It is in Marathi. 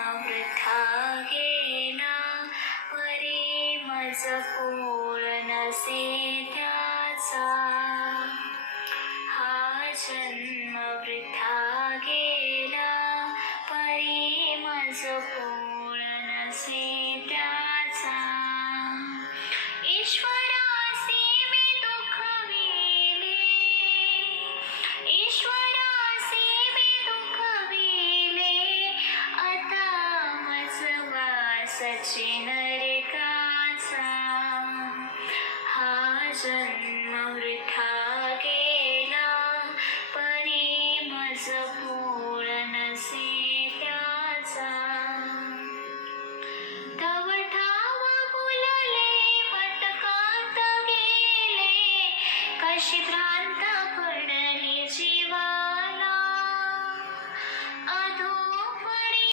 वृथा गेला, परी मज पोळ नसे त्याचा. हा जन्म वृथा गेला, परी मज पोळ नसे त्याचा. ईश्वरासी मी दुखविले, ईश्वरासी मी दुखविले, आता मज वासची नरकाचा. हा जन्म वृथा गेला, परी मज पोळ नसे त्याचा. तव ठाव भुलले भटकत गेले, कशी भ्रांत